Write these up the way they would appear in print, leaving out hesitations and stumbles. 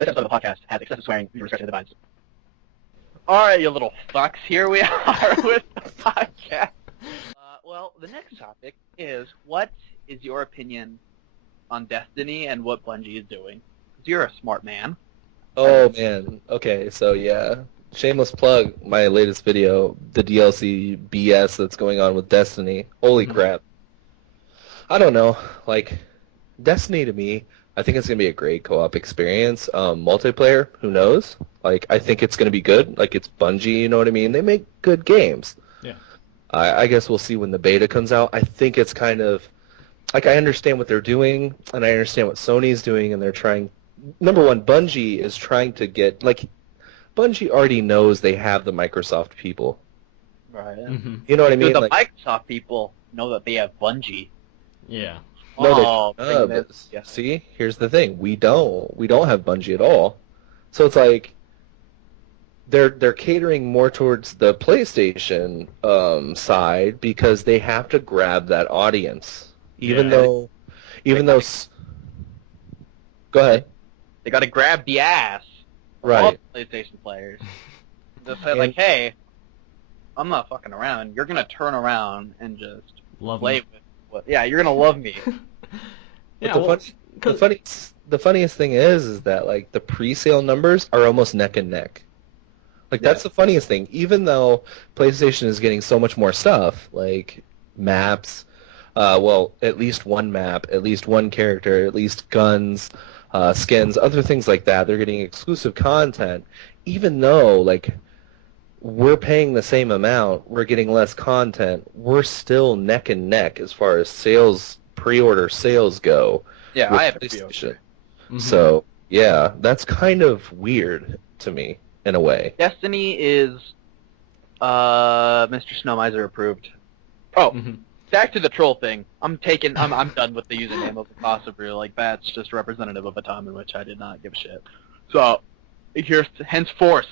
This episode of the podcast has excessive swearing and restrictions of the Alright, you little fucks, here we are with the podcast. Well, the next topic is, what is your opinion on Destiny and what Bungie is doing? 'Cause you're a smart man. Oh, man. Okay, so yeah. Shameless plug, my latest video, the DLC BS that's going on with Destiny. Holy crap. I don't know. Like, Destiny to me, I think it's going to be a great co-op experience. Multiplayer, who knows? Like, I think it's going to be good. Like, it's Bungie, you know what I mean? They make good games. Yeah. I guess we'll see when the beta comes out. I think it's kind of, like, I understand what they're doing, and I understand what Sony's doing, and they're trying. Number one, Bungie is trying to get, like, Bungie already knows they have the Microsoft people. Right. You know what I mean? Dude, the Like, Microsoft people know that they have Bungie. Yeah. no, Oh, but see, here's the thing: we don't have Bungie at all. So it's like they're catering more towards the PlayStation side because they have to grab that audience, even though. Go ahead. They gotta grab the ass of all Right. the PlayStation players. Just say, like, hey, I'm not fucking around. You're gonna turn around and just Love play me. with what? Yeah, you're gonna love me. Yeah, But the funniest thing is that like the pre-sale numbers are almost neck and neck. Like that's the funniest thing. Even though PlayStation is getting so much more stuff, like maps, well, at least one map, at least one character, at least guns, skins, other things like that. They're getting exclusive content. Even though like we're paying the same amount, we're getting less content. We're still neck and neck as far as sales, pre-order sales go. Yeah, with I have a PlayStation. Mm-hmm. So yeah, that's kind of weird to me in a way. Destiny is Mr. Snowmiser approved. Oh, back to the troll thing. I'm done with the username of Casa Brew. Like, that's just representative of a time in which I did not give a shit. So here's henceforth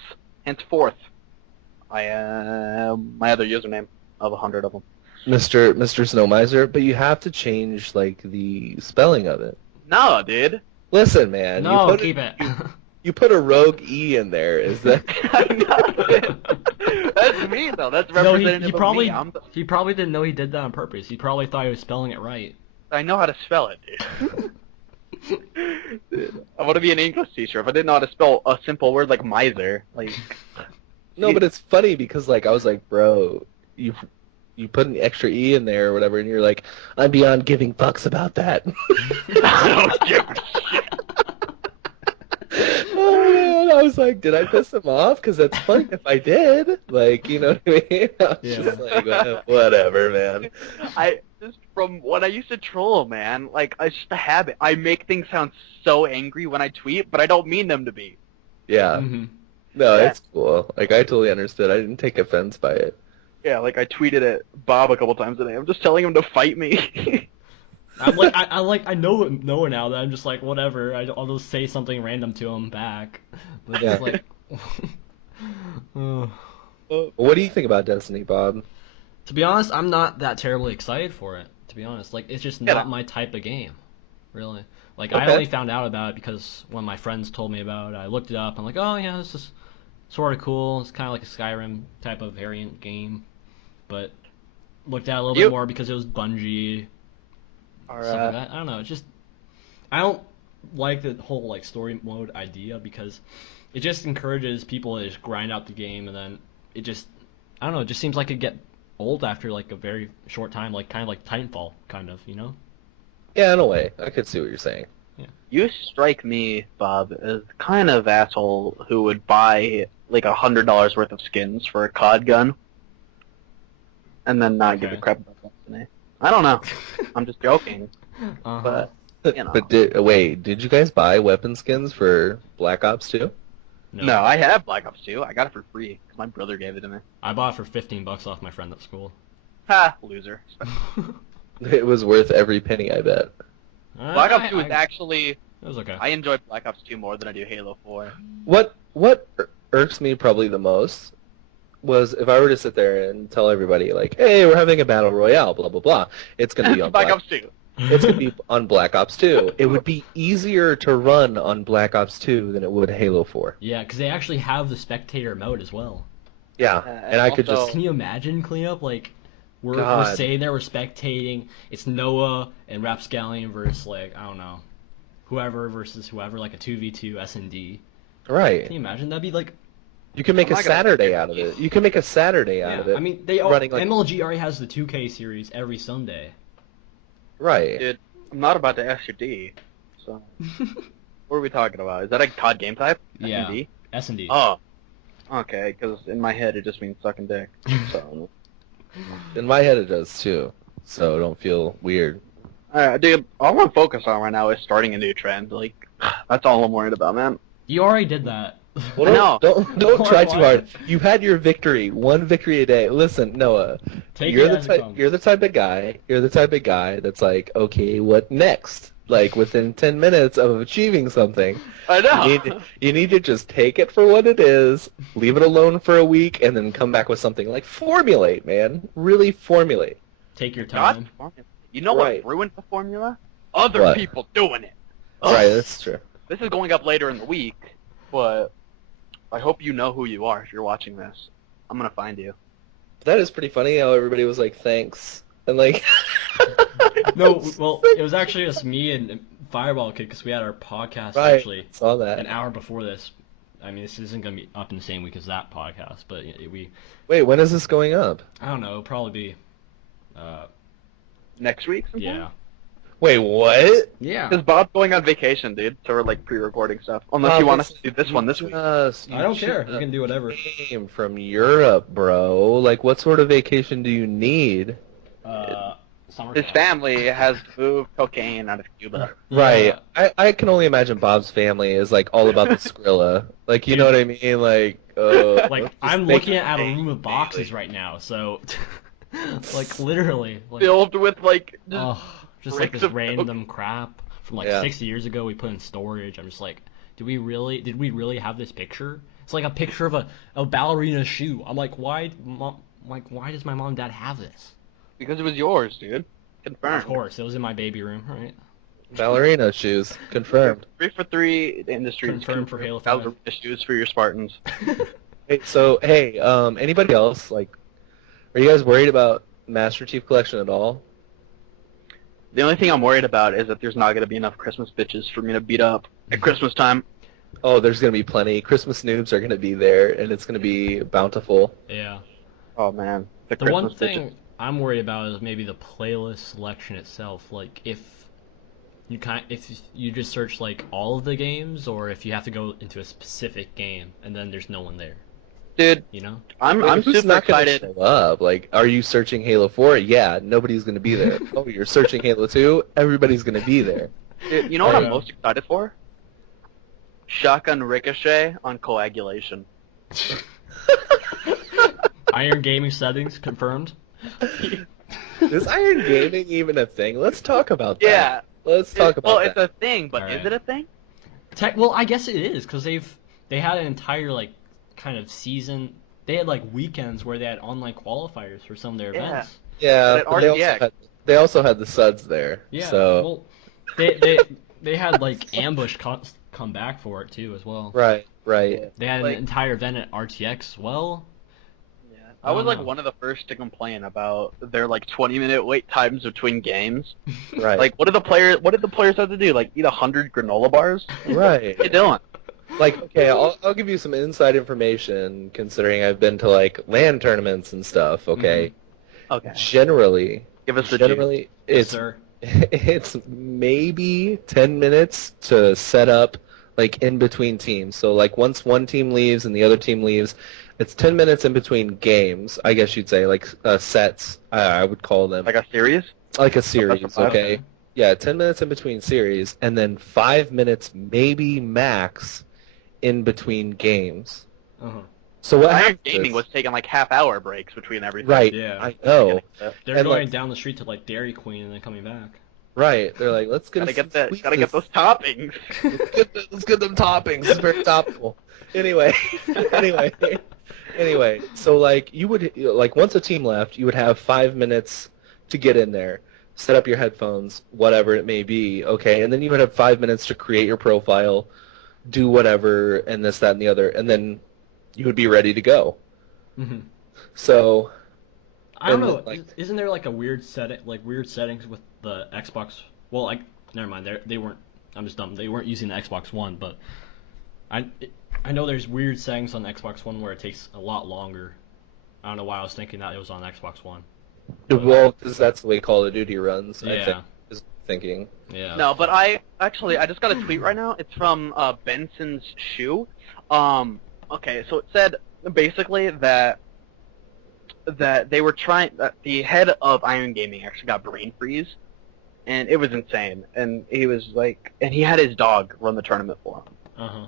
I am my other username of 100 of them. Mr. Snowmiser, but you have to change like the spelling of it. No, dude. Listen, man. No, keep it. You put a rogue E in there. Is that? That's me though. That's No, representative he probably of me. he probably didn't know he did that on purpose. He probably thought he was spelling it right. I know how to spell it, dude. I want to be an English teacher. If I didn't know how to spell a simple word like miser, like. No, but it's funny because like I was like, bro, you put an extra E in there or whatever, and you're like, I'm beyond giving fucks about that. I don't give a shit. Oh man, I was like, did I piss him off? Because that's funny if I did. Like, you know what I mean? I was just like, whatever, man. I just from when I used to troll, man. Like, it's just a habit. I make things sound so angry when I tweet, but I don't mean them to be. Yeah. No, Yeah. it's cool. Like, I totally understood. I didn't take offense by it. Yeah, like I tweeted at Bob a couple times today. I'm just telling him to fight me. I know now that I'm just like whatever. I'll just say something random to him back. But Yeah. it's like, What do you think about Destiny, Bob? to be honest, I'm not that terribly excited for it. To be honest, like it's just not my type of game, really. Like I Okay. only found out about it because when my friends told me about it, I looked it up. I'm like, oh yeah, this is sort of cool. It's kind of like a Skyrim type of variant game, but looked at it a little bit more because it was Bungie. Stuff like that. I don't know. It's just I don't like the whole like story mode idea because it just encourages people to just grind out the game and then it just I don't know. It just seems like it get old after like a very short time, like kind of like Titanfall, kind of, you know? Yeah, in a way. I could see what you're saying. You strike me, Bob, as the kind of asshole who would buy like $100 worth of skins for a COD gun and then not give a crap about Destiny. I don't know. I'm just joking. But, you know. But did you guys buy weapon skins for Black Ops 2? No, I have Black Ops 2. I got it for free because my brother gave it to me. I bought it for $15 off my friend at school. Ha, loser. It was worth every penny, I bet. Black Ops 2 is actually... It was okay. I enjoy Black Ops 2 more than I do Halo 4. What irks me probably the most was if I were to sit there and tell everybody, like, hey, we're having a battle royale, blah, blah, blah. It's going to be on Black Ops 2. It's going to be on Black Ops 2. It would be easier to run on Black Ops 2 than it would Halo 4. Yeah, because they actually have the spectator mode as well. Yeah, and I could also- just... Can you imagine CleenUp? Like, we're God. sitting there, we're spectating. It's Noah and Rapscallion versus, like, I don't know, whoever versus whoever, like a 2v2 S&D. Right. Can you imagine? That'd be like... You can make I'm a not gonna- Saturday out of it. You can make a Saturday out of it. I mean, they all, running like- MLG already has the 2K series every Sunday. Right. Dude, I'm not about to S your D. So, what are we talking about? Is that a COD game type? Yeah. S&D? S&D. Oh. Okay, because in my head it just means sucking dick. So. In my head it does too, so don't feel weird. Alright, dude, all I'm focused on right now is starting a new trend. Like, that's all I'm worried about, man. You already did that. Well, I know. don't try too Why? hard. You had your victory, one victory a day. Listen, Noah, Take you're it the as it type. comes. You're the type of guy. You're the type of guy that's like, okay, what next? Like within 10 minutes of achieving something, I know. you need to just take it for what it is, leave it alone for a week, and then come back with something. Like formulate, man. Really formulate. Take your God, time. formula. You know Right. what ruined the formula? Other What? people doing it. Ugh. Right, that's true. This is going up later in the week, but I hope you know who you are if you're watching this. I'm gonna find you. That is pretty funny how everybody was like, thanks. And like... No, well, it was actually just me and Fireball Kid because we had our podcast Right, actually saw that. an hour before this. I mean, this isn't going to be up in the same week as that podcast, but Wait, when is this going up? I don't know, it'll probably be, Next week sometime? yeah. Wait, what? Yeah. Because Bob's going on vacation, dude, so we're like pre-recording stuff. Unless you want us to do this one this week. I don't care. You can do whatever. Came from Europe, bro. Like, what sort of vacation do you need? Summer His camp. family has moved cocaine out of Cuba. Right. I can only imagine Bob's family is like all about the Skrilla. Like, you know what I mean? Like, Like, let's I'm just make looking it at a big, room of boxes big. right now, so, like, literally. Like, Filled with like just just like bricks this of random crap from like Yeah. 60 years ago we put in storage. I'm just like, did we really have this picture? It's like a picture of a ballerina shoe. I'm like, why does my mom and dad have this? because it was yours, dude. Confirmed. Of course, it was in my baby room, right? Ballerina shoes. Confirmed. 3 for 3 the industry. Confirmed for Halo 5. Ballerina shoes for your Spartans. Hey, anybody else, like, are you guys worried about Master Chief Collection at all? The only thing I'm worried about is that there's not going to be enough Christmas bitches for me to beat up at Christmas time. Oh, there's going to be plenty. Christmas noobs are going to be there, and it's going to be bountiful. Yeah. Oh man, The Christmas one bitches. thing I'm worried about is maybe the playlist selection itself. Like if you just search like all of the games, or if you have to go into a specific game and then there's no one there. Dude, You know? I'm Who's super not gonna excited. show up? Like, are you searching Halo 4? Yeah, nobody's going to be there. Oh, you're searching Halo 2? Everybody's going to be there. Dude, you know what Oh, I'm yeah. most excited for? Shotgun Ricochet on Coagulation. Iron Gaming settings confirmed. Is Iron Gaming even a thing? Let's talk about that. Yeah. Let's talk Well, about it's that. a thing, but Alright. is it a thing? Well, I guess it is because they had an entire like kind of season. They had like weekends where they had online qualifiers for some of their Yeah. events. Yeah, but but at RTX. they also had the suds there. Yeah. So Well, they had like ambush come back for it too as well. right. They had Like- an entire event at RTX. Well, I was don't like know. one of the first to complain about their like 20-minute wait times between games. Right. Like, what did the players have to do? Like, eat 100 granola bars? right. What are you doing? Like, okay, I'll give you some inside information considering I've been to like LAN tournaments and stuff. Okay. Okay. Generally, Give us the juice. generally, yes, it's sir. it's maybe 10 minutes to set up like in between teams. So like once one team leaves and the other team leaves, it's 10 minutes in between games, I guess you'd say, like sets, I would call them. Like a series? Like a series, That's a pod. okay? Yeah, 10 minutes in between series, and then 5 minutes maybe max in between games. Uh-huh. So what Iron happens Gaming is- was taking like half-hour breaks between everything. Right, Yeah. I know. They're And, going like- down the street to like Dairy Queen and then coming back. Right, they're like, let's get Gotta us get some that. sweetness. Gotta get those toppings. Let's get them toppings. It's very topical. Anyway, so like you would like once a team left, you would have 5 minutes to get in there. set up your headphones, whatever it may be, okay, and then you would have 5 minutes to create your profile, do whatever, and this, that, and the other, and then you would be ready to go. Mm-hmm. So, I don't and, know. like- Isn't there like a weird weird settings with the Xbox? Well, like, never mind. They weren't. I'm just dumb. They weren't using the Xbox One, but I know there's weird settings on the Xbox One where it takes a lot longer. I don't know why I was thinking that it was on Xbox One. well, because that's the way Call of Duty runs, I Yeah. think, is thinking. Yeah. No, but I just got a tweet right now. It's from Benson's Shoe. Okay, so it said basically that they were trying that the head of Iron Gaming actually got brain freeze, and it was insane. And he was like, and he had his dog run the tournament for him. Uh-huh.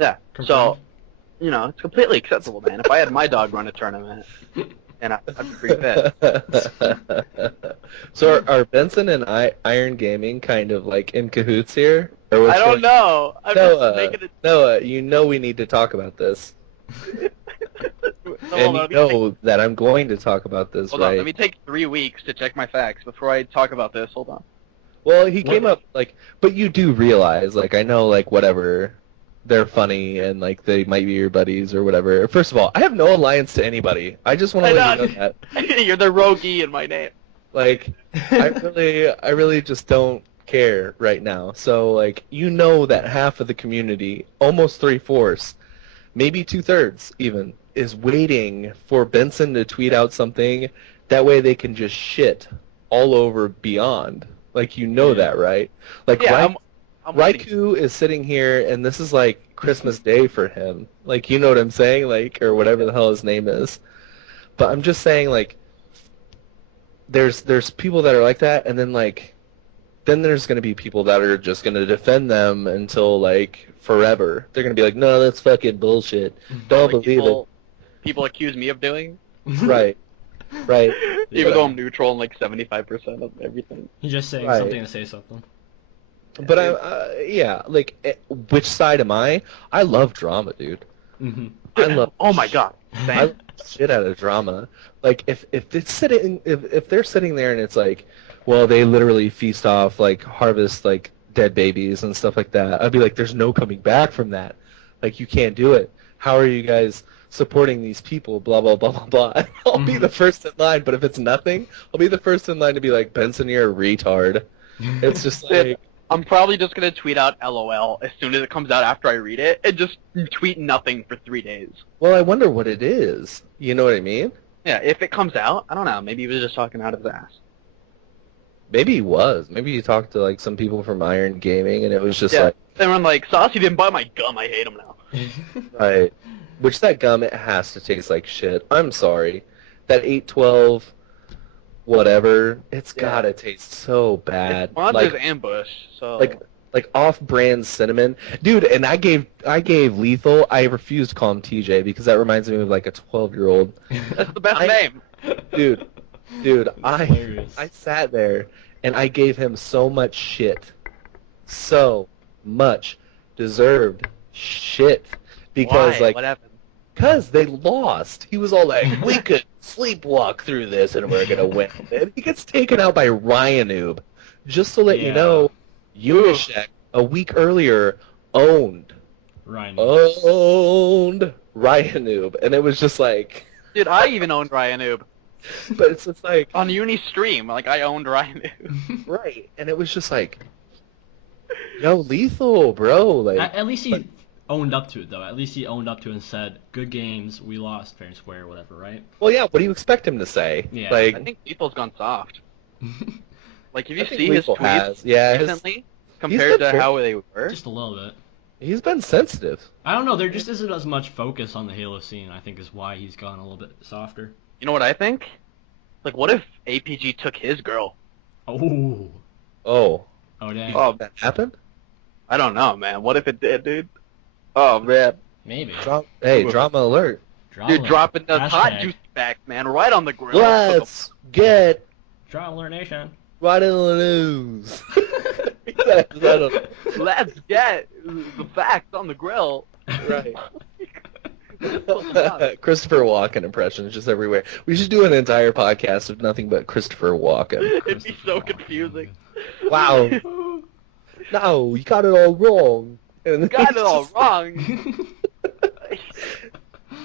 Yeah. Confirmed. So, you know, it's completely acceptable, man. If I had my dog run a tournament, and I'd be pretty pissed. So are Benson and Iron Gaming kind of like in cahoots here? Or what's I don't going- know. I'm Noah, just making it. Noah, you know we need to talk about this. No, And let you me take- know that I'm going to talk about this, Hold on, right? let me take 3 weeks to check my facts before I talk about this. Hold on. Well, he came up, like, but you do realize, like, I know, like, whatever, they're funny and, like, they might be your buddies or whatever. First of all, I have no alliance to anybody. I just want to let you know that. You're the roguey in my name. Like, I really just don't care right now. So, like, you know that half of the community, almost 3/4, maybe 2/3 even, is waiting for Benson to tweet out something. That way they can just shit all over Beyond. Like, you know that, right? Like, Yeah, I'm waiting. Raikou is sitting here, and this is like Christmas Day for him. Like, you know what I'm saying? Like, or whatever the hell his name is. But I'm just saying, like, there's people that are like that, and then, like, then there's going to be people that are just going to defend them until, like, forever. They're going to be like, no, that's fucking bullshit. Don't Like believe people accuse me of doing, it. Right. Right. even though I'm neutral on like 75% of everything. He's just saying Right. something to say something. But yeah, like, which side am I? I love drama, dude. Mm-hmm. I love. Oh my god. I love the shit out of drama. Like, if they're sitting there and it's like, well, they literally feast off, like, harvest, like, dead babies and stuff like that, I'd be like, there's no coming back from that. Like, you can't do it. How are you guys supporting these people? Blah blah blah blah blah. I'll be the first in line, but if it's nothing, I'll be the first in line to be like, Benson, you're a retard. It's just like. I'm probably just gonna tweet out LOL as soon as it comes out after I read it, and just tweet nothing for 3 days. Well, I wonder what it is. You know what I mean? Yeah, if it comes out, I don't know. Maybe he was just talking out of his ass. Maybe he was. Maybe he talked to, like, some people from Iron Gaming, and it was just Yeah. like, Everyone like, Saucy didn't buy my gum. I hate him now. right. Which that gum, it has to taste like shit. I'm sorry. That 812, whatever, it's Yeah. gotta taste so bad. It's Monster's Like, ambush, so like off-brand cinnamon, dude. And I gave Lethal. I refused to call him TJ because that reminds me of like a 12-year-old. that's the best I- name. Dude, I hilarious. sat there and I gave him so much shit, so much deserved shit because Why? like. What happened? Because they lost. He was all like, we could sleepwalk through this and we're going to win. And he gets taken out by Ryanoob. Just to let you Yeah. know, Unishek, a week earlier, owned Ryan. Ryanoob. And it was just like, Dude, I even owned Ryanoob but it's just like, on Uni Stream. Like I owned Ryanoob. right. And it was just like, yo, Lethal, bro. Like, At least he owned up to it, though. At least he owned up to it and said, good games, we lost fair and square, whatever, right? well, yeah, what do you expect him to say? Yeah. Like, I think Lethal's gone soft. Like if you I think see his Lethal tweets has. Yeah, recently compared been to how they were, Just a little bit. he's been sensitive. I don't know, there just isn't as much focus on the Halo scene, I think is why he's gone a little bit softer. you know what I think? Like what if APG took his girl? Oh. Oh, Oh, dang. Oh, that happened? I don't know, man. What if it did, dude? Oh man, Maybe. Hey, drama alert. Drama dude, alert. dropping the hot Hashtag. juice back, man, right on the grill. Let's get Drama alert nation. right in the news. Let's get the facts on the grill. Right. Christopher Walken impressions just everywhere. We should do an entire podcast of nothing but Christopher Walken. It'd be so confusing. Wow. No, you got it all wrong. You got it all wrong.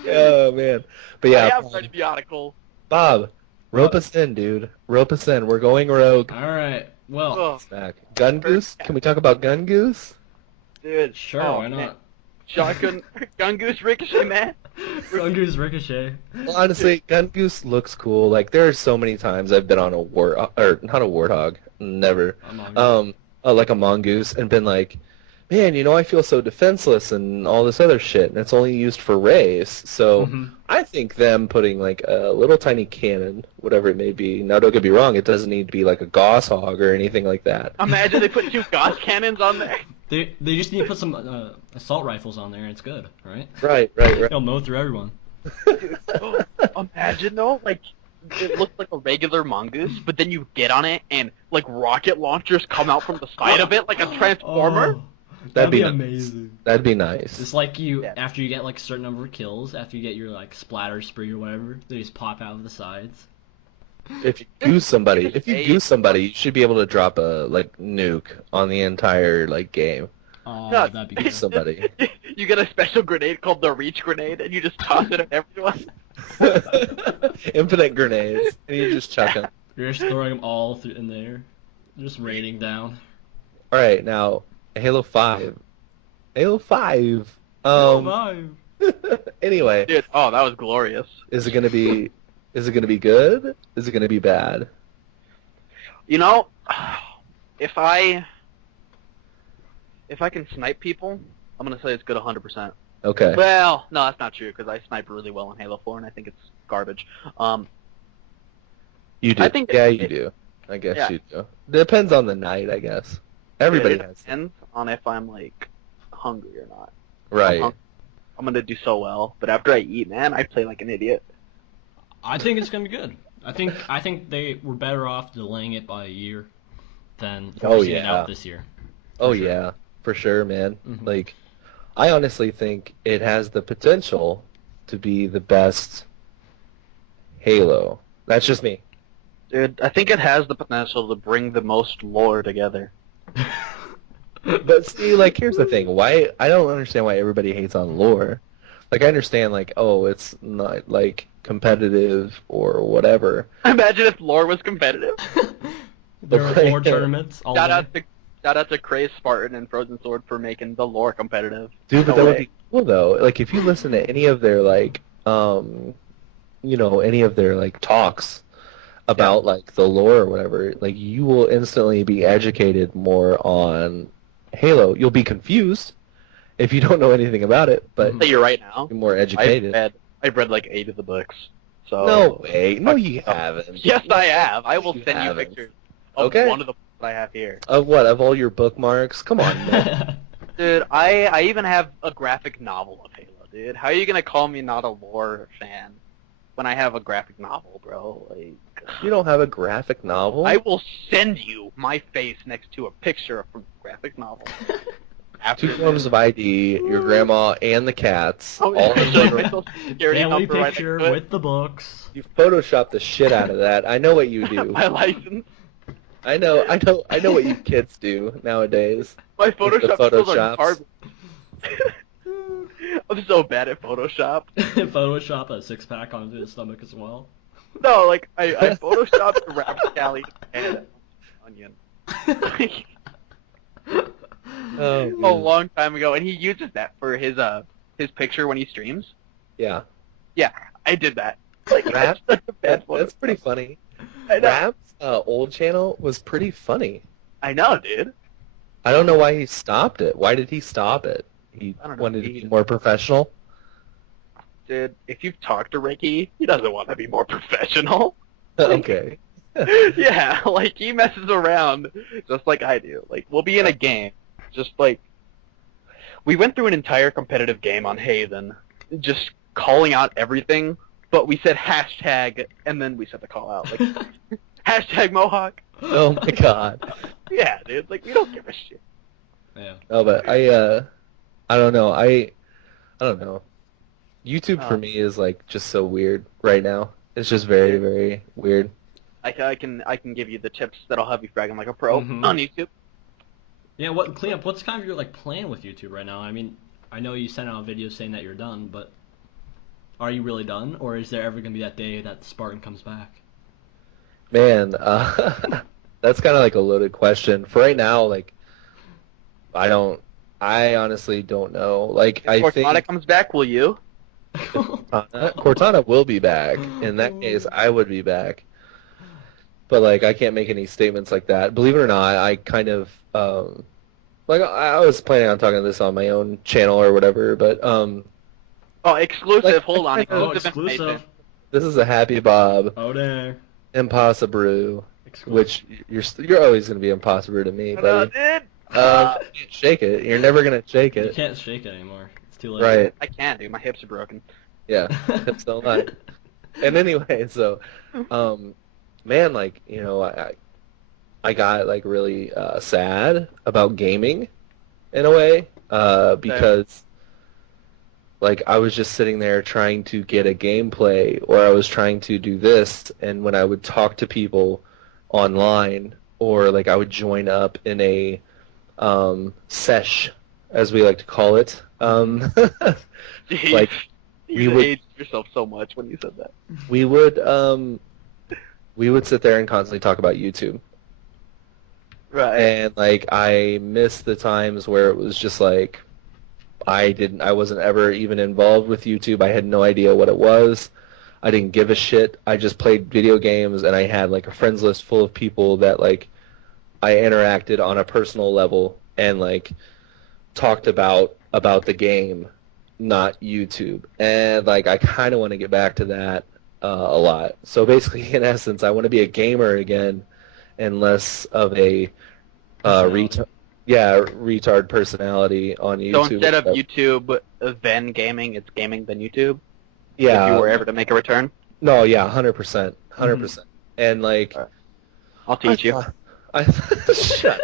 Oh, man. But yeah, I have read the article. Bob, rope us in, dude. Rope us in. We're going rogue. All right. Well, Oh, Back. Gun Goose? Can we talk about Gun Goose? dude. sure. Oh, Why man. not? Shotgun, Gun Goose Ricochet, man. Gun Goose Ricochet. Well, honestly, Gun Goose looks cool. Like, there are so many times I've been on a or not a warthog, never. Like a mongoose, and been like, man, I feel so defenseless and all this other shit, and it's only used for race. So I think them putting like a little tiny cannon, whatever it may be. Now, don't get me wrong, it doesn't need to be like a Gauss hog or anything like that. Imagine they put 2 Gauss cannons on there. They just need to put some assault rifles on there, and it's good, right? Right. They'll mow through everyone. Dude, imagine though, like, it looks like a regular mongoose, but then you get on it and like rocket launchers come out from the side of it like a transformer. Oh, That'd be amazing. That'd be nice. It's like after you get like a certain number of kills, after you get your like splatter spree or whatever, they just pop out of the sides. If you goose somebody, you should be able to drop a like nuke on the entire like game. Oh, No, that'd be Goose good. somebody. You get a special grenade called the Reach Grenade, and you just toss it at everyone. Infinite grenades, and you just chuck them. You're just throwing them all through in there, just raining down. All right, now Halo 5. Halo 5. Vibe. Anyway, Dude, oh, that was glorious. is it gonna be good? Is it gonna be bad? If I can snipe people, I'm gonna say it's good 100%. Okay. Well, no, that's not true because I snipe really well in Halo 4, and I think it's garbage. You do. I think you do. I guess you do. Depends on the night, I guess. Everybody it has. depends on if I'm like hungry or not. Right. I'm gonna do so well, but after I eat, man, I play like an idiot. I think it's gonna be good. I think they were better off delaying it by a year than forcing it out this year. Oh sure. yeah, for sure, man. Mhm. Like, I honestly think it has the potential to be the best Halo. That's just me. Dude, I think it has the potential to bring the most lore together. But see, like, here's the thing. Why I don't understand why everybody hates on lore. Like, I understand, like, oh, it's not like competitive or whatever. Imagine if lore was competitive. There were Right. 4 tournaments. All Shout day. out to Craze Spartan and Frozen Sword for making the lore competitive. Dude, but No that would way. be cool though. Like, if you listen to any of their like, any of their like talks about like the lore or whatever, like you will instantly be educated more on Halo. You'll be confused if you don't know anything about it, but I'll tell you right now, you're more educated. I've read like 8 of the books. So No way. No, you haven't. Yes, I have. I will You send you haven't. pictures of Okay. one of the books that I have here. Of what? Of all your bookmarks? Come on, man. Dude, I even have a graphic novel of Halo, dude. How are you gonna call me not a lore fan when I have a graphic novel, bro? Like, You don't have a graphic novel? I will send you my face next to a picture from the graphic novel. After 2 forms of ID, your grandma and the cats. Oh, all in actually, one my room. social security Family number right picture next to it. with the books. You Photoshop the shit out of that. I know what you do. My license. I know what you kids do nowadays. My With the Photoshop skills are Photoshops. garbage. I'm so bad at Photoshop. Photoshop a 6-pack onto his stomach as well. No, like I photoshopped the rapscallion and onion. Oh, A man. long time ago, and he uses that for his picture when he streams. Yeah. Yeah, I did that. Like, Rap? that's such a bad That's pretty funny. I know. Rap's old channel was pretty funny. I know, dude. I don't know why he stopped it. Why did he stop it? He I don't know. wanted to be more professional? Dude, if you've talked to Ricky, he doesn't want to be more professional. Okay. Yeah, like he messes around just like I do. Like we'll be in a game, just like we went through an entire competitive game on Haven, just calling out everything, but we said hashtag and then we said the call out like hashtag Mohawk. Oh my god. Yeah, dude, like we don't give a shit. Yeah. No, but I don't know. I don't know. YouTube for me is like just so weird right now. It's just very, very weird. I can give you the tips that'll have you fragging like a pro on YouTube. Yeah, CleenUp, what's kind of your like plan with YouTube right now? I mean, I know you sent out videos saying that you're done, but are you really done, or is there ever gonna be that day that Spartan comes back? Man, that's kind of like a loaded question. For right now, like, I honestly don't know. Like, If I Cortana think comes back, will you? Cortana will be back. In that case, I would be back. But like, I can't make any statements like that. Believe it or not, I kind of like I was planning on talking this on my own channel or whatever. But oh, exclusive. like, Hold on, Oh, exclusive information. exclusive. this is a Happy Bob Oh, there. Impossible, Exclusive. which you're always gonna be impossible to me, No, buddy. dude. You can't shake it. You're never gonna shake You it. can't shake it anymore. It's too late. Right. I can't, dude. My hips are broken. Yeah. Hips don't lie. And anyway, so, man, like, you know, I got like really sad about gaming in a way because like I was just sitting there trying to get a gameplay or I was trying to do this, and when I would talk to people online or like I would join up in a sesh, as we like to call it, Jeez. like You would- aged yourself so much when you said that. we would sit there and constantly talk about YouTube. Right. And like I missed the times where it was just like I wasn't ever even involved with YouTube. I had no idea what it was. I didn't give a shit. I just played video games and I had like a friends list full of people that like I interacted on a personal level and like talked about the game, not YouTube. And like I kind of want to get back to that a lot. So basically, in essence, I want to be a gamer again and less of a retard personality on YouTube. So instead of YouTube then gaming, it's gaming then YouTube? Yeah. If you were ever to make a return? No, yeah, 100%. 100%. And like I'll teach you. Shut.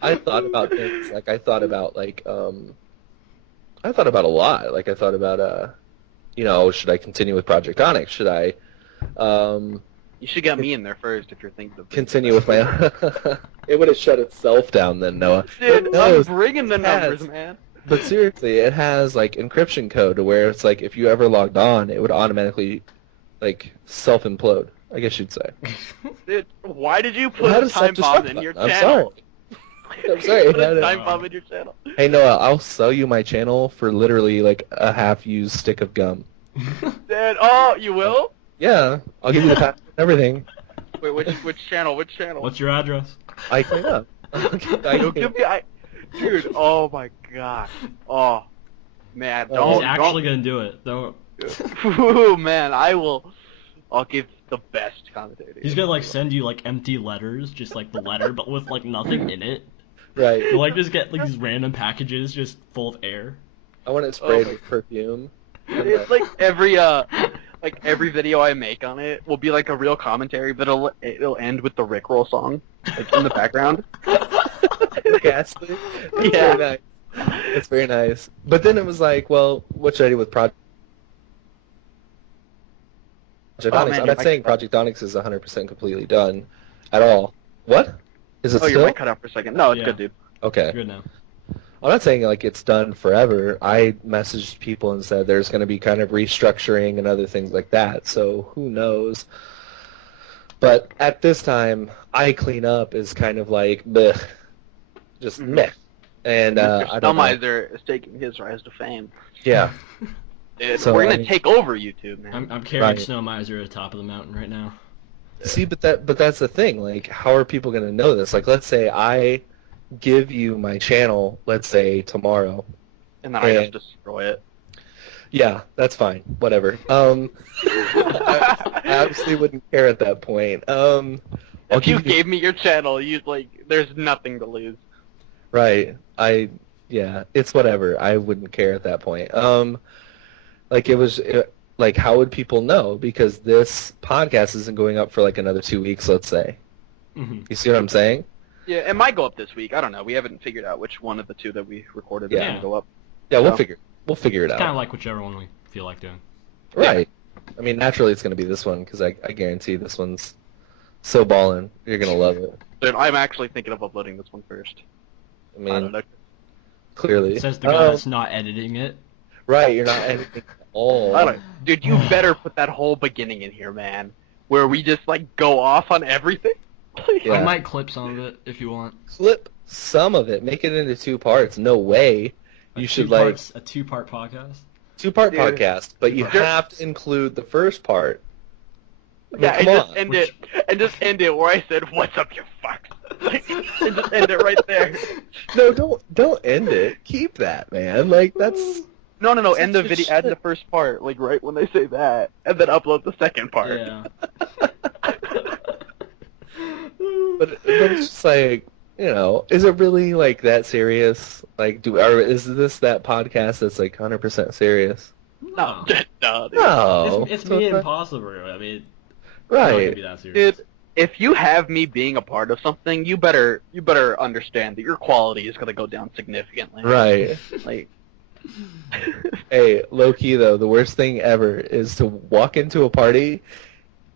I thought about things. Like I thought about like I thought about a lot. Like I thought about you know, should I continue with Project Onyx? Should I You should get me in there first if you're thinking of continue with my It would have shut itself down then, Noah. Dude, No, I'm bringing the it has. numbers, man. But seriously, it has like encryption code to where it's like if you ever logged on, it would automatically like self-implode, I guess you'd say. Dude, why did you How put a does time bomb self-destruct in your button? channel? I'm sorry. You put How a did- time bomb in your channel. Hey Noah, I'll sell you my channel for literally like a half-used stick of gum. Dude, oh, you will? Yeah, I'll give you the password and everything. Wait, which channel? Which channel? What's your address? I clean up. You'll give me, dude. Oh my gosh. Oh, man. He's Don't. actually gonna do it. Don't. Ooh, man, I'll give the best commentary. He's gonna like send you like empty letters, just like the letter, but with like nothing in it. Right. You'll like just get like these random packages just full of air. I want it sprayed my- with perfume. It's like every video I make on it will be like a real commentary, but it'll end with the Rickroll song, like in the background. Ghastly. It's Yeah. very nice. It's very nice. But then it was like, well, what should I do with Project Onyx? man, I'm your not saying mic- Project Onyx is 100% completely done at all. What? Is it Oh, still? your mic cut out for a second. No, it's Yeah. good, dude. Okay. Good now. I'm not saying like it's done forever. I messaged people and said there's going to be kind of restructuring and other things like that. So who knows? But at this time, I clean up is kind of like bleh, just meh. And Mr. I don't know. Stelmeiser is taking his rise to fame. Yeah. Dude, So, we're I gonna mean- take over YouTube, man. I'm carrying Right. Snow Miser at the top of the mountain right now. See, but that's the thing. Like, how are people going to know this? Like, let's say I give you my channel, let's say tomorrow. And then I just destroy it. Yeah, that's fine. Whatever. I obviously wouldn't care at that point. I'll If you give you- gave me your channel, there's nothing to lose. Right. Yeah, it's whatever. I wouldn't care at that point. Like how would people know? Because this podcast isn't going up for like another 2 weeks, let's say. Mhm. You see what I'm saying? Yeah, it might go up this week. I don't know. We haven't figured out which one of the two that we recorded is Yeah. gonna go up. Yeah, we'll So- figure we'll figure it It's kind of out. like whichever one we feel like doing. Right. I mean, naturally it's going to be this one because I guarantee this one's so ballin'. You're going to love it. Dude, I'm actually thinking of uploading this one first. I I don't mean, know. clearly. Says the guy that's not editing it. Right, you're not editing at all. I don't. Dude, you better put that whole beginning in here, man, where we just like go off on everything. Yeah. I might clip some of it if you want. Clip some of it. Make it into 2 parts. No way. You should like a 2-part podcast. 2-part Dude. podcast, but you have to include the first part. I mean, Yeah, and come just on. end it where I said, "What's up, you fucks?" Like, and just end it right there. No, don't end it. Keep that, man. Like that's No, end the Such video, shit. add the first part, like right when they say that, and then upload the second part. Yeah. but it's just like, is it really like that serious? Like is this that podcast that's like 100% serious? No, no, dude. No. It's So me and that- Impossible. I mean, it's not gonna Right. be that serious. Dude, if you have me being a part of something, you better understand that your quality is gonna go down significantly. Right. Like, Hey, low key though, the worst thing ever is to walk into a party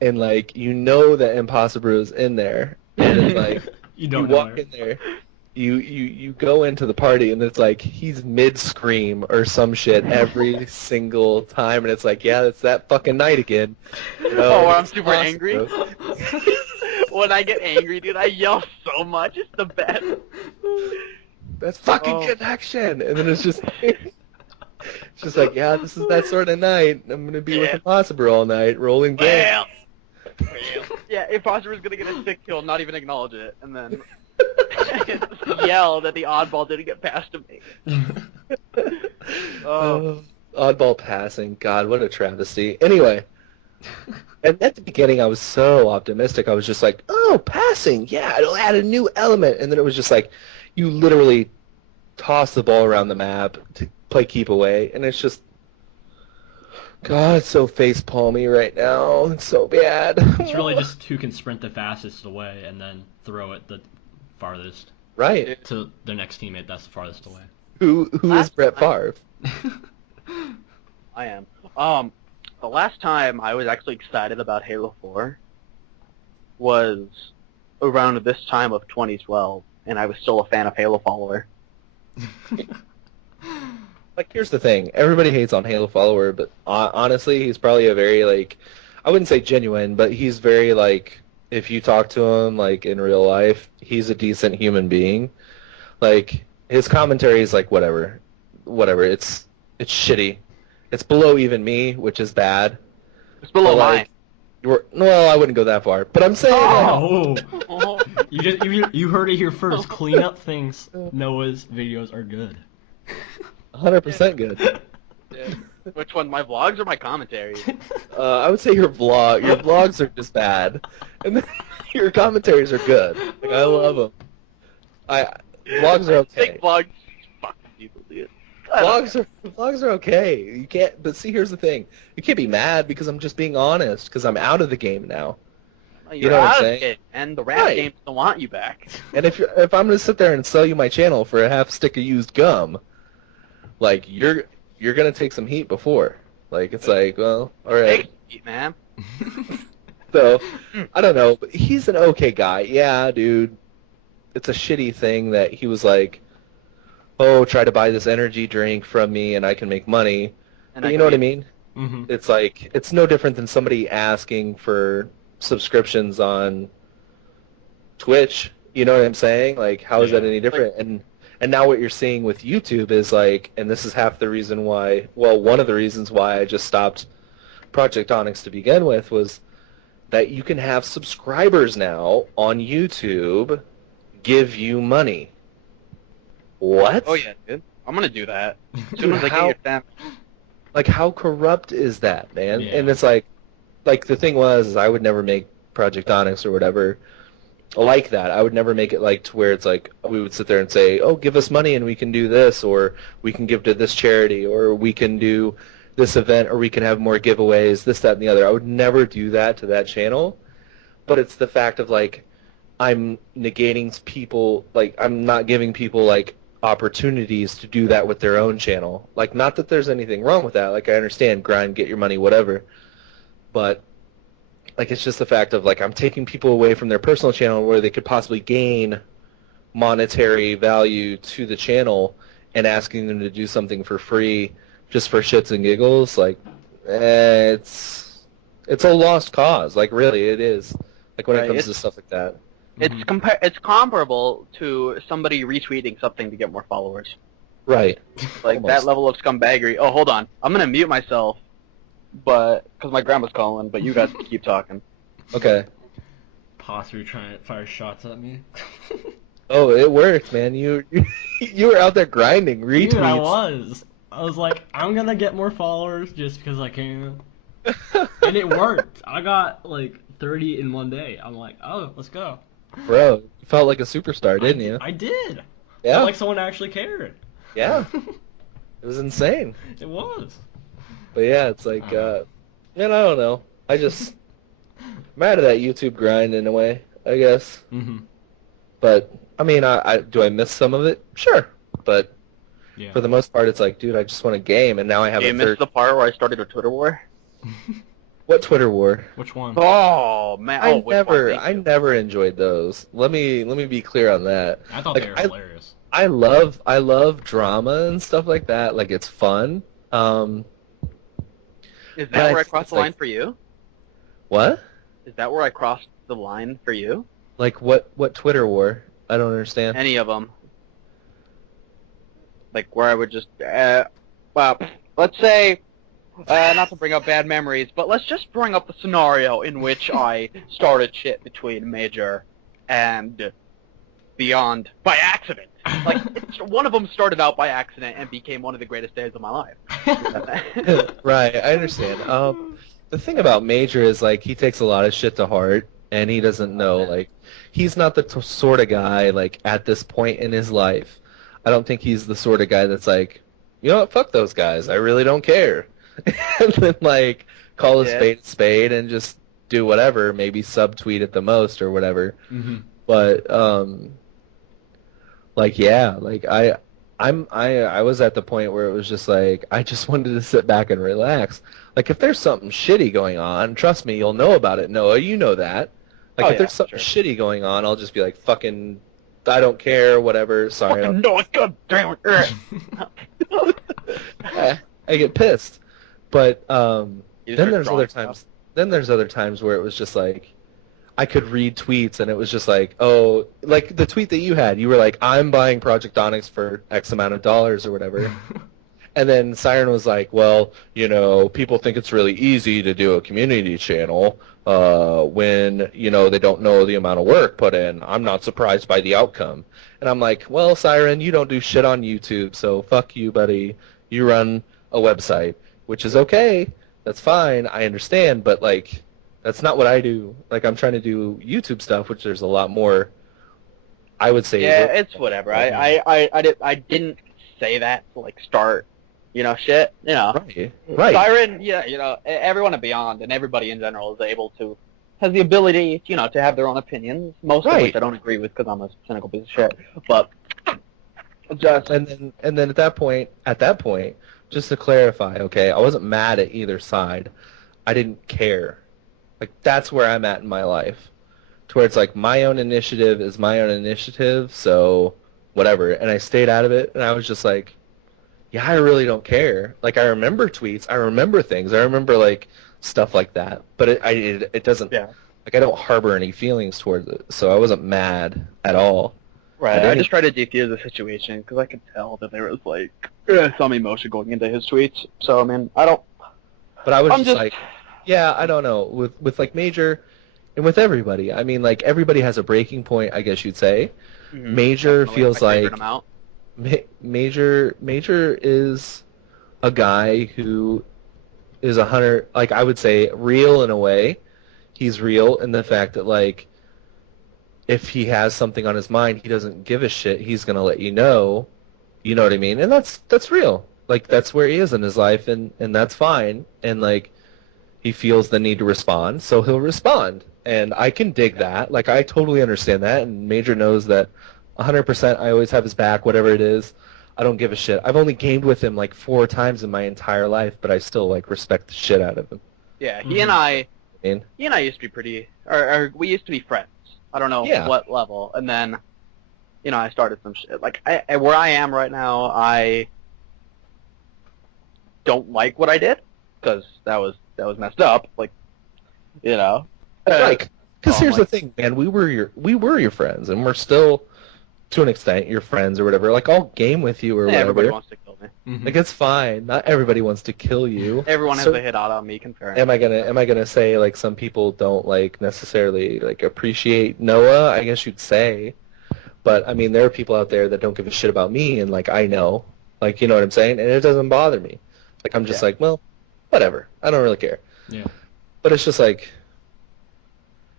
and like that Impossible is in there, and it's like you you don't know walk her. in there, you go into the party and it's like he's mid scream or some shit every single time, and it's like, yeah, it's that fucking night again. Oh, I'm it's super angry? Impossible. when I get angry, dude, I yell so much. It's the best. That's fucking Oh. connection, and then it's just. It's just like, yeah, this is that sort of night. I'm gonna be with Yeah. Impossible all night, rolling games. Yeah, Imposter's gonna get a sick kill, not even acknowledge it, and then yell that the oddball didn't get past to me. Oh. Oddball passing. God, what a travesty. Anyway, and at the beginning, I was so optimistic. I was just like, oh, passing. Yeah, it'll add a new element. And then it was just like, you literally toss the ball around the map to play keep away, and it's just, God, it's so face palmy right now. It's so bad. It's really just who can sprint the fastest away and then throw it the farthest right. to their next teammate that's the farthest away. Who is Last Brett time- Favre? I am. The last time I was actually excited about Halo 4 was around this time of 2012, and I was still a fan of Halo Follower. Like, here's the thing. Everybody hates on Halo Follower, but honestly, he's probably a very, like, I wouldn't say genuine, but he's very, like, if you talk to him, like, in real life, he's a decent human being. Like, his commentary is, like, whatever. It's shitty. It's below even me, which is bad. It's below But, mine. like, well, I wouldn't go that far. But I'm saying, Oh! Oh. You heard it here first. KleenUp thinks Noah's videos are good. 100% good. Which one, my vlogs or my commentary? I would say your vlogs are just bad, and then your commentaries are good. Like, I love them. Vlogs are okay. Fake vlogs, fuck people, dude. I don't Vlogs are okay. You can't. But see, here's the thing. You can't be mad because I'm just being honest. Because I'm out of the game now. know. You know what I'm out of saying? it, and the rap Right. games don't want you back. And if I'm gonna sit there and sell you my channel for a half stick of used gum, like you're gonna take some heat before. Like it's like, well, all right. Take it, man. So I don't know, but he's an okay guy. Yeah, dude. It's a shitty thing that he was like, oh, try to buy this energy drink from me and I can make money. And But you know what I mean? Mm-hmm. It's like it's no different than somebody asking for subscriptions on Twitch. You know what I'm saying? Like, how is that Yeah. any different? And now what you're seeing with YouTube is like, and this is half the reason why. Well, one of the reasons why I just stopped Project Onyx to begin with was that you can have subscribers now on YouTube give you money. What? Oh yeah, dude. I'm gonna do that. As Dude, soon as I how- get your stamp. Like, how corrupt is that, man? Yeah. And it's like the thing was, is I would never make Project Onyx or whatever like that. I would never make it like to where it's like we would sit there and say, oh, give us money and we can do this, or we can give to this charity, or we can do this event, or we can have more giveaways, this, that, and the other. I would never do that to that channel. But it's the fact of, like, I'm negating people, like, I'm not giving people, like, opportunities to do that with their own channel. Like, not that there's anything wrong with that. Like, I understand, grind, get your money, whatever. But, like, it's just the fact of, like, I'm taking people away from their personal channel where they could possibly gain monetary value to the channel and asking them to do something for free just for shits and giggles. Like, it's a lost cause. Like, really, it is. Like, when it comes to stuff like that. It's comparable to somebody retweeting something to get more followers. Right. Like, Almost. that level of scumbaggery. Oh, hold on. I'm going to mute myself, but because my grandma's calling, but you guys can keep talking. Okay. Possibly trying to fire shots at me. Oh, it worked, man. You were out there grinding, retweets. Dude, I was like, I'm gonna get more followers just because I can. And it worked. I got like 30 in one day. I'm like, oh, let's go. Bro, you felt like a superstar, didn't you? I did. Yeah. Felt like someone actually cared. Yeah. It was insane. It was. But yeah, it's like, man, I don't know. I'm out of that YouTube grind in a way, I guess. Mm-hmm. But, I mean, do I miss some of it? Sure. But Yeah. for the most part, it's like, dude, I just want a game, and now I have You a missed third. the part where I started a Twitter war? What Twitter war? Which one? Oh, man. I never enjoyed those. Let me be clear on that. I thought Like, they were hilarious. I love drama and stuff like that. Like, it's fun. Is but that where I it's crossed the like- line for you? What? Is that where I crossed the line for you? Like, what Twitter war? I don't understand. Any of them? Like, where I would just, well, let's say, not to bring up bad memories, but let's just bring up the scenario in which I started shit between Major and Beyond by accident. Like, one of them started out by accident and became one of the greatest days of my life. Right, I understand. The thing about Major is, like, he takes a lot of shit to heart, and he doesn't know, like, he's not the sort of guy, like, at this point in his life, I don't think he's the sort of guy that's like, you know what, fuck those guys, I really don't care. And then, like, call a spade and just do whatever, maybe subtweet at the most or whatever. Mm-hmm. But, like, yeah, like, I was at the point where it was just like, I just wanted to sit back and relax. Like, if there's something shitty going on, trust me, you'll know about it. Noah, you know that. Like, if there's something shitty going on, I'll just be like, fucking, I don't care, whatever, sorry. Fucking no, god damn it. I get pissed. But, then You start there's drawing other stuff. times, where it was just like, I could read tweets and it was just like, oh, like the tweet that you had, you were like, I'm buying Project Onyx for X amount of dollars or whatever. And then Siren was like, well, you know, people think it's really easy to do a community channel when, you know, they don't know the amount of work put in. I'm not surprised by the outcome. And I'm like, well, Siren, you don't do shit on YouTube, so fuck you, buddy. You run a website, which is okay. That's fine. I understand, but, like, that's not what I do. Like, I'm trying to do YouTube stuff, which there's a lot more, I would say. Yeah, it's whatever. I didn't say that to, like, start, you know, shit. You know. Right. Siren, yeah, you know, everyone and Beyond and everybody in general is able to, has the ability, you know, to have their own opinions, most of which I don't agree with because I'm a cynical piece of shit. But just and then at that point, just to clarify, okay, I wasn't mad at either side. I didn't care. Like, that's where I'm at in my life. To where it's like, my own initiative is my own initiative, so whatever. And I stayed out of it, and I was just like, yeah, I really don't care. Like, I remember tweets, I remember things, I remember, like, stuff like that. But it doesn't, like, I don't harbor any feelings towards it, so I wasn't mad at all. Right, I just tried to defuse the situation, because I could tell that there was, like, some emotion going into his tweets. So, I mean, I don't... But I was just like, yeah, I don't know. With like, Major, and with everybody, I mean, like, everybody has a breaking point, I guess you'd say. Mm-hmm. Major Definitely. feels I figured like... him out. Major is a guy who is like, I would say, real in a way. He's real in the fact that, like, if he has something on his mind, he doesn't give a shit. He's gonna let you know. You know what I mean? And that's real. Like, that's where he is in his life, and that's fine. And, like, he feels the need to respond, so he'll respond. And I can dig that. Like, I totally understand that, and Major knows that 100%. I always have his back, whatever it is. I don't give a shit. I've only gamed with him like 4 times in my entire life, but I still like respect the shit out of him. Yeah, he and I mean, used to be pretty, or we used to be friends. I don't know what level, and then, I started some shit. Like, where I am right now, I don't like what I did, because that was messed up. Like, like, because here's the thing, man. We were your friends, and we're still, to an extent, your friends or whatever. Like, I'll game with you or whatever. Everybody wants to kill me. Mm-hmm. Like, it's fine. Not everybody wants to kill you. Everyone has a hit out on me comparing. Am I gonna say like some people don't like necessarily like appreciate Noah? I guess you'd say, but I mean there are people out there that don't give a shit about me, and like I know, like you know what I'm saying, and it doesn't bother me. Like I'm just like, well, whatever. I don't really care. Yeah. But it's just like,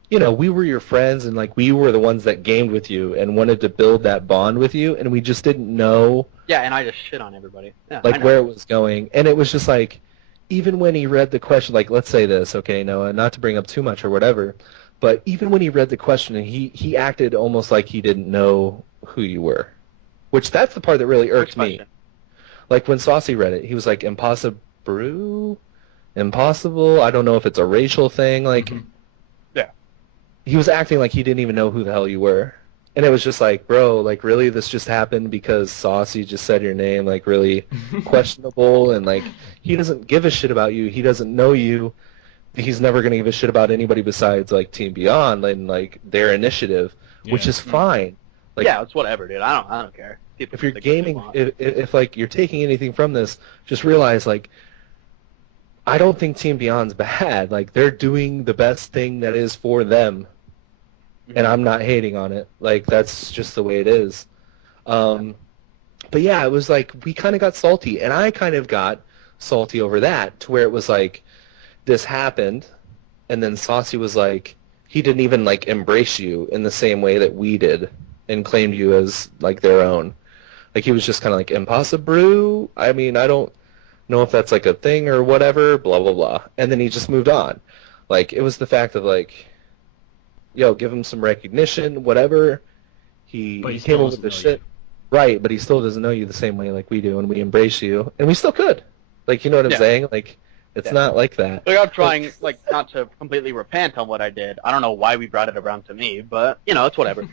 we were your friends, and like we were the ones that gamed with you and wanted to build that bond with you, and we just didn't know. Yeah, and I just shit on everybody. Yeah, like where it was going, and it was just like, even when he read the question, like let's say this, okay, Noah, not to bring up too much or whatever, but even when he read the question, he acted almost like he didn't know who you were, which that's the part that really irked me. Like when Saucy read it, he was like, impossible, impossible. I don't know if it's a racial thing, like. Mm-hmm. Yeah. He was acting like he didn't even know who the hell you were. And it was just like, bro, like, really, this just happened because Saucy just said your name, like, really questionable, and, like, he doesn't give a shit about you. He doesn't know you. He's never going to give a shit about anybody besides, like, Team Beyond and, like, their initiative, which is fine. Like, yeah, it's whatever, dude. I don't care. People if you're gaming, if, like, you're taking anything from this, just realize, like, I don't think Team Beyond's bad. Like, they're doing the best thing that is for them. And I'm not hating on it. Like, that's just the way it is. But yeah, it was like, we kind of got salty. And I kind of got salty over that, to where it was like, this happened, and then Saucy was like, he didn't even, like, embrace you in the same way that we did, and claimed you as, like, their own. Like, he was just kind of like, impossible? I mean, I don't know if that's, like, a thing or whatever, blah, blah, blah. And then he just moved on. Like, it was the fact of, like, yo, give him some recognition, whatever. He came up with the shit. Right, but he still doesn't know you the same way like we do, and we embrace you, and we still could. Like, you know what I'm saying? Like, it's not like that. Like, I'm trying, like, not to completely repent on what I did. I don't know why we brought it around to me, but, it's whatever.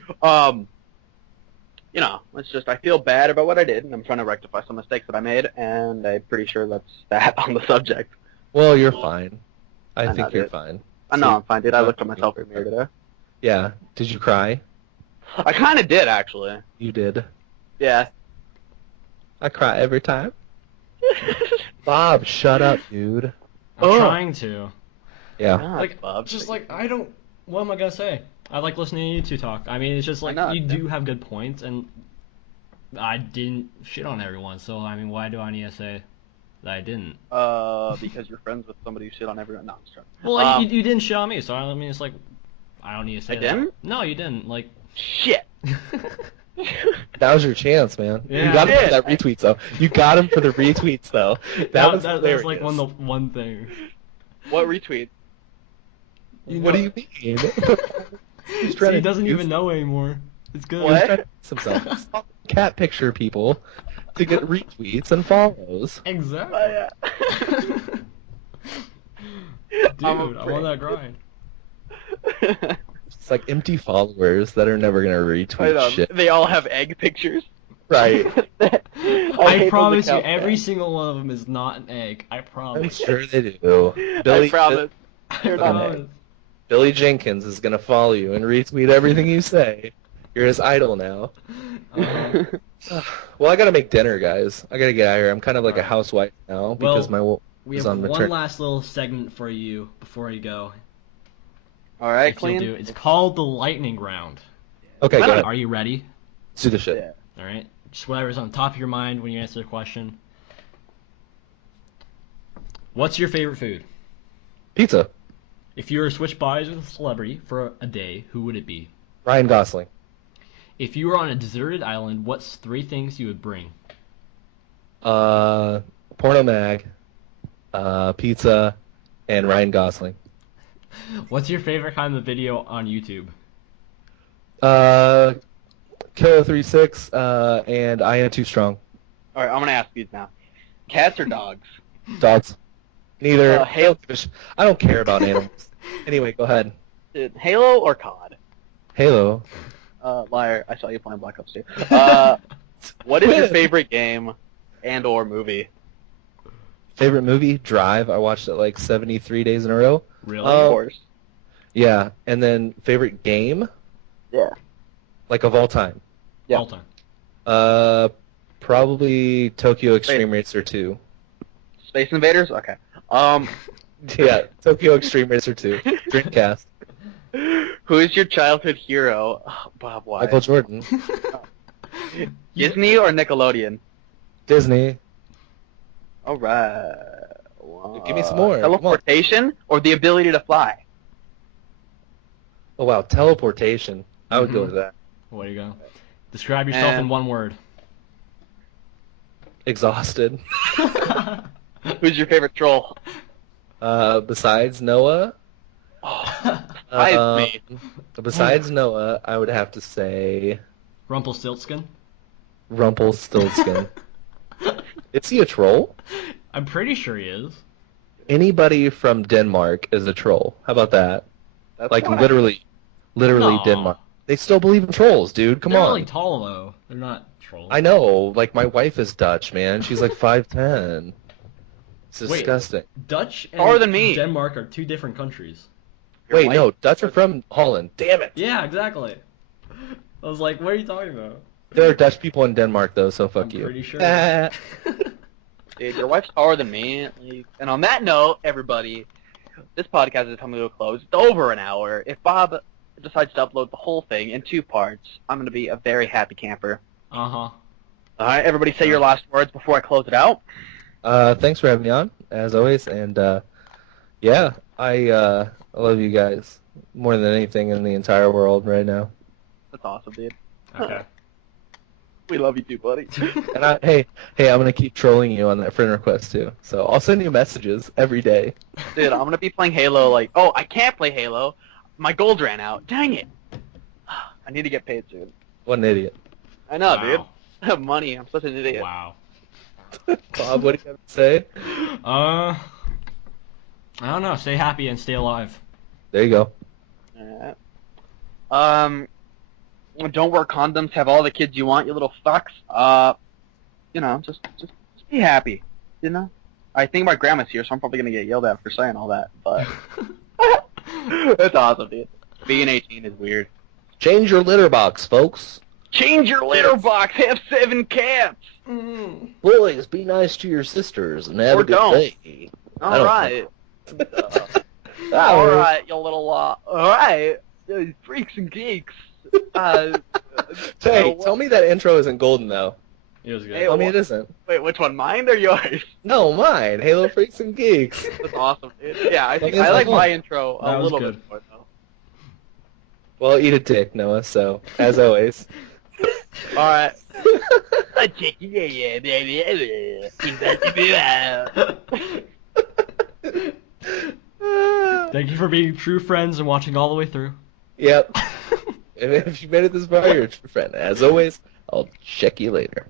It's just, I feel bad about what I did, and I'm trying to rectify some mistakes that I made, and I'm pretty sure that's that on the subject. Well, you're fine. I think you're fine. I know I'm fine, dude. I looked at myself in the mirror today. Yeah. Did you cry? I kind of did, actually. You did? Yeah. I cry every time. Bob, shut up, dude. I'm trying to. Yeah. Like, Bob, just like, I don't... What am I gonna say? I like listening to you two talk. I mean, it's just like, you do have good points, and I didn't shit on everyone, so, I mean, why do I need to say that I didn't? Because you're friends with somebody who shit on everyone. No, I'm just trying. Well, like, you didn't shit on me, so I mean, it's like, I don't need to say that. I didn't? No, you didn't. Like, shit. That was your chance, man. Yeah. You got him for that retweets, though. You got him for the retweets, though. That was like one thing. What retweet? What do you mean? See, he doesn't even know anymore. It's good. What? Himself. Cat picture people to get retweets and follows. Exactly. Oh, yeah. Dude, I'm on that grind. It's like empty followers that are never gonna retweet shit. They all have egg pictures. Right. I promise you, every single one of them is not an egg. I promise. I'm sure they do. I promise. They're not promise. eggs. Billy Jenkins is gonna follow you and retweet everything you say. You're his idol now. Well, I gotta make dinner, guys. I gotta get out of here. I'm kind of like a housewife now because we have one last little segment for you before you go. All right, Clean. It's called the lightning round. Okay, go ahead. Are you ready? Let's do the shit. Yeah. All right. Just whatever's on top of your mind when you answer the question. What's your favorite food? Pizza. If you were to switch bodies with a celebrity for a day, who would it be? Ryan Gosling. If you were on a deserted island, what's 3 things you would bring? Porno mag, pizza, and Ryan Gosling. What's your favorite kind of video on YouTube? Kilo 36, and I am too strong. All right, I'm gonna ask these now. Cats or dogs? Dogs. Neither. Halo. I don't care about animals. Anyway, go ahead. Halo or COD? Halo. Liar. I saw you playing Black Ops 2. What is your favorite game and/or movie? Favorite movie? Drive. I watched it like 73 days in a row. Really? Of course. Yeah, and then favorite game? Yeah. Like of all time? Yeah. All time. Probably Tokyo Extreme Racer 2. Space Invaders? Okay. Yeah, Tokyo Extreme Racer 2. Dreamcast. Who is your childhood hero? Oh, Bob, why? Michael Jordan. Disney or Nickelodeon? Disney. All right. Wow. Give me some more. Teleportation or the ability to fly? Oh wow, teleportation. I would go with that. There you go. Describe yourself in one word. Exhausted. Who's your favorite troll? Besides Noah. Me. Besides Noah, I would have to say Rumpelstiltskin? Rumpelstiltskin. Is he a troll? I'm pretty sure he is. Anybody from Denmark is a troll. How about that? That's Like fine. literally No. Denmark. They still believe in trolls, dude. Come They're on. really tall, though. They're not trolls. I know. Like my wife is Dutch, man. She's like 5'10". It's Wait. disgusting. Dutch and Taller than me. Denmark are two different countries. Wait, White. no, Dutch are from Holland. Damn it. Yeah, exactly. I was like, what are you talking about? There are Dutch people in Denmark though, so fuck I'm you. pretty sure. Dude, your wife's taller than me. And on that note, everybody, this podcast is coming to a close. It's over an hour. If Bob decides to upload the whole thing in 2 parts, I'm going to be a very happy camper. Uh-huh. All right, everybody say your last words before I close it out. Thanks for having me on, as always, and yeah, I love you guys more than anything in the entire world right now. That's awesome, dude. Okay. We love you too, buddy. And hey, I'm gonna keep trolling you on that friend request too. So I'll send you messages every day. Dude, I'm going to be playing Halo I can't play Halo. My gold ran out. Dang it. I need to get paid soon. What an idiot. I know, Wow. dude. Money. I'm such an idiot. Wow. Bob, what do you have to say? I don't know. Stay happy and stay alive. There you go. Alright. Don't wear condoms. Have all the kids you want, you little fucks. Just be happy. You know. I think my grandma's here, so I'm probably gonna get yelled at for saying all that. But that's awesome, dude. Being 18 is weird. Change your litter box, folks. Change your litter box. Have 7 cats. Boys, be nice to your sisters and have Or a good don't. day. I don't Alright. Alright, you little alright. Freaks and geeks. Hey, tell me that intro isn't golden though. It was good. Hey, Tell me it isn't. Wait, which one? Mine or yours? No, mine. Halo Freaks and Geeks. That's awesome, dude. Yeah, I think That is I like awesome. my intro a That was little good. bit more though. Well, eat a dick, Noah. So, as always. Alright. Yeah, baby. Thank you for being true friends and watching all the way through. Yep. And if you made it this far, you're a true friend. As always, I'll check you later.